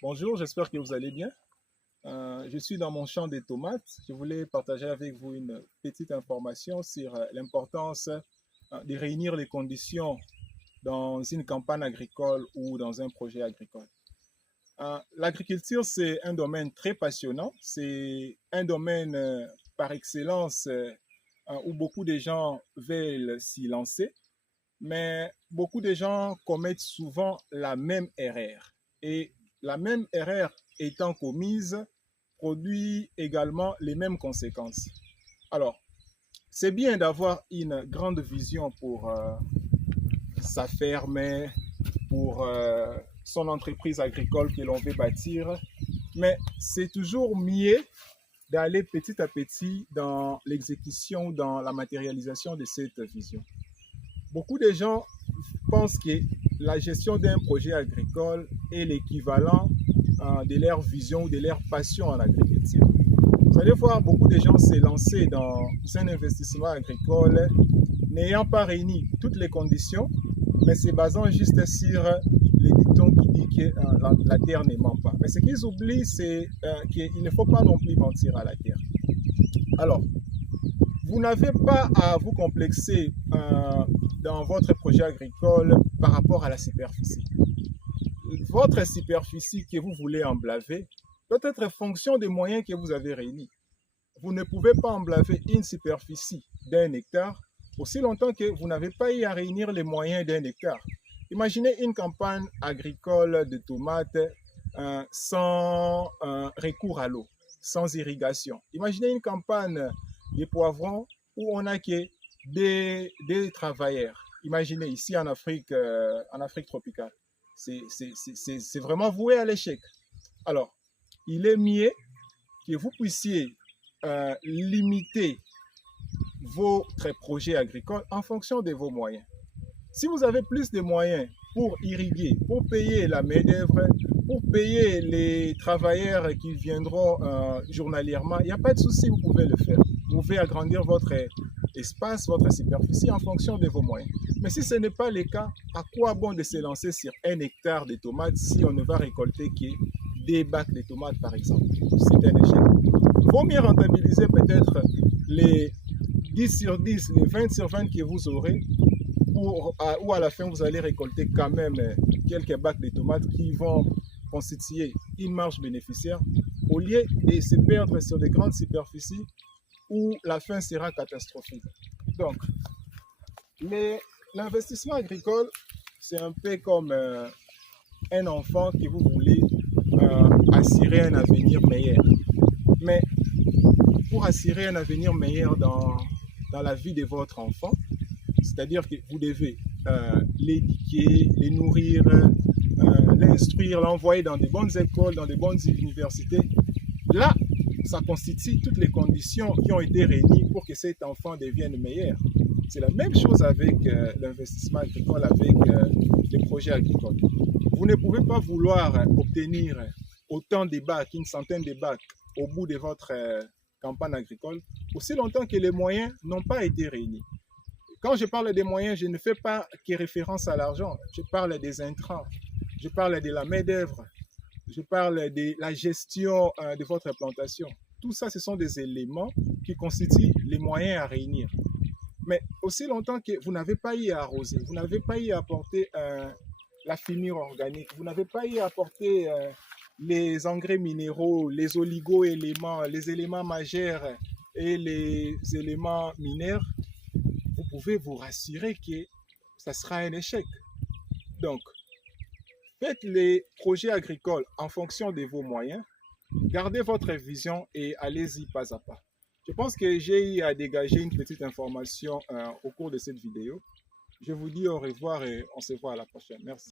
Bonjour, j'espère que vous allez bien. Je suis dans mon champ des tomates. Je voulais partager avec vous une petite information sur l'importance de réunir les conditions dans une campagne agricole ou dans un projet agricole. L'agriculture, c'est un domaine très passionnant. C'est un domaine par excellence où beaucoup de gens veulent s'y lancer, mais beaucoup de gens commettent souvent la même erreur. Et la même erreur étant commise produit également les mêmes conséquences. Alors, c'est bien d'avoir une grande vision pour sa ferme, pour son entreprise agricole que l'on veut bâtir, mais c'est toujours mieux d'aller petit à petit dans l'exécution, dans la matérialisation de cette vision. Beaucoup de gens pensent que la gestion d'un projet agricole est l'équivalent de leur vision ou de leur passion en agriculture. Vous allez voir beaucoup de gens se lancer dans un investissement agricole n'ayant pas réuni toutes les conditions, mais se basant juste sur les dictons qui disent que la terre ne ment pas. Mais ce qu'ils oublient, c'est qu'il ne faut pas non plus mentir à la terre. Alors, vous n'avez pas à vous complexer dans votre projet agricole par rapport à la superficie. Votre superficie que vous voulez emblaver doit être fonction des moyens que vous avez réunis. Vous ne pouvez pas emblaver une superficie d'1 hectare aussi longtemps que vous n'avez pas eu à réunir les moyens d'1 hectare. Imaginez une campagne agricole de tomates sans recours à l'eau, sans irrigation. Imaginez une campagne de poivrons où on n'a que des travailleurs. Imaginez ici en Afrique tropicale. C'est vraiment voué à l'échec. Alors, il est mieux que vous puissiez limiter votre projet agricole en fonction de vos moyens. Si vous avez plus de moyens pour irriguer, pour payer la main-d'œuvre, pour payer les travailleurs qui viendront journalièrement, il n'y a pas de souci, vous pouvez le faire. Vous pouvez agrandir votre espace, votre superficie en fonction de vos moyens. Mais si ce n'est pas le cas, à quoi bon de se lancer sur 1 hectare de tomates si on ne va récolter que des bacs de tomates par exemple? C'est un échec. Il vaut mieux rentabiliser peut-être les 10 sur 10, les 20 sur 20 que vous aurez, ou à la fin vous allez récolter quand même quelques bacs de tomates qui vont constituer une marge bénéficiaire, au lieu de se perdre sur des grandes superficies où la fin sera catastrophique. Donc, l'investissement agricole, c'est un peu comme un enfant que vous voulez assurer un avenir meilleur. Mais pour assurer un avenir meilleur dans la vie de votre enfant, c'est-à-dire que vous devez l'éduquer, les nourrir, l'instruire, l'envoyer dans de bonnes écoles, dans de bonnes universités. Là, ça constitue toutes les conditions qui ont été réunies pour que cet enfant devienne meilleur. C'est la même chose avec l'investissement agricole, avec les projets agricoles. Vous ne pouvez pas vouloir obtenir autant de bacs, une centaine de bacs au bout de votre campagne agricole, aussi longtemps que les moyens n'ont pas été réunis. Quand je parle des moyens, je ne fais pas que référence à l'argent. Je parle des intrants, je parle de la main-d'œuvre, je parle de la gestion de votre plantation. Tout ça, ce sont des éléments qui constituent les moyens à réunir. Mais aussi longtemps que vous n'avez pas eu à arroser, vous n'avez pas eu à apporter la finure organique, vous n'avez pas eu à apporter les engrais minéraux, les oligo-éléments, les éléments majeurs et les éléments mineurs, vous pouvez vous rassurer que ça sera un échec. Donc, faites les projets agricoles en fonction de vos moyens, gardez votre vision et allez-y pas à pas. Je pense que j'ai eu à dégager une petite information au cours de cette vidéo. Je vous dis au revoir et on se voit à la prochaine. Merci.